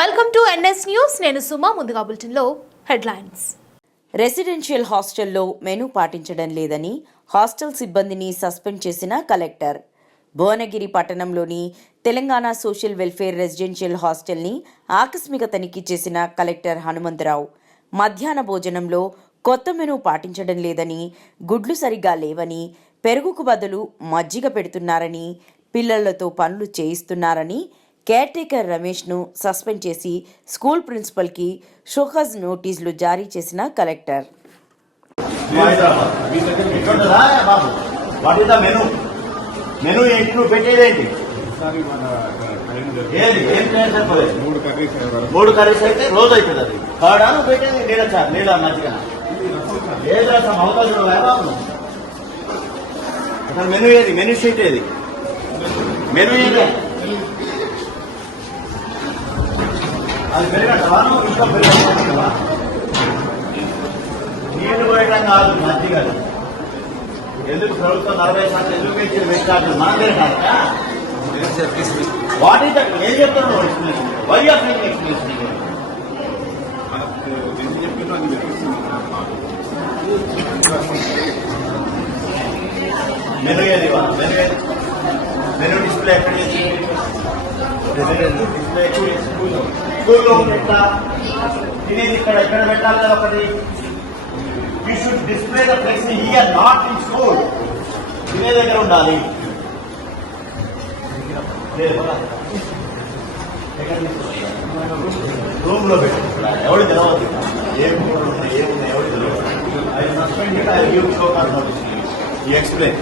Welcome to NS news. నేను సుమా. ముందుగా బులెటిన్లో హెడ్లైన్స్. రెసిడెన్షియల్ హాస్టల్లో మెనూ పాటించడం లేదని హాస్టల్ సిబ్బందిని సస్పెండ్ చేసిన కలెక్టర్. భువనగిరి పట్టణంలోని తెలంగాణ సోషల్ వెల్ఫేర్ రెసిడెన్షియల్ హాస్టల్ని ఆకస్మిక తనిఖీ చేసిన కలెక్టర్ హనుమంతరావు మధ్యాహ్న భోజనంలో కొత్త మెనూ పాటించడం లేదని, గుడ్లు సరిగ్గా లేవని, పెరుగుకు బదులు మజ్జిగ పెడుతున్నారని, పిల్లలతో పనులు చేయిస్తున్నారని కేర్ టేకర్ రమేష్ను సస్పెండ్ చేసి స్కూల్ ప్రిన్సిపల్కి షోకాజ్ నోటీసులు జారీ చేసిన కలెక్టర్. మూడు కర్రీస్ అయితే రోజు అవుతుంది. అది కాడాను పెట్టేది నీళ్ళ సార్, నీళ్ళ మజ్జిగ లేదు అవకాశం బాబు. అసలు మెనూ ఏది? మెనూ షీట్ ఏది? మెనూ ఏది? అది పెరగటవా? ఇంకా పెరగటవా? నీళ్లు పోయడం కాదు, మజ్జిగ. ఎందుకు ప్రభుత్వం 40% ఎందుకు ఇచ్చిన పెట్టాలి? మన పెరగాలి. What is that? ఏం చెప్తున్నావు explanation? Why are making explanation? Menu ఏది? మెనూ డిస్ప్లే ఎక్కడ చేసి? డిస్ప్లే స్కూల్లో ఎట్లా తినేది? ఇక్కడ ఎక్కడ పెట్టాలి కదా ఒకటి. You should display the place here, not in school. తినే దగ్గర ఉండాలి. రూమ్ లో పెట్టి ఎవరు తెలవద్దు. ఏం కూరలు ఉన్నాయి, ఏమున్నాయి ఎవరు తెలియదు. I suspended. I give show cause notice. You explain.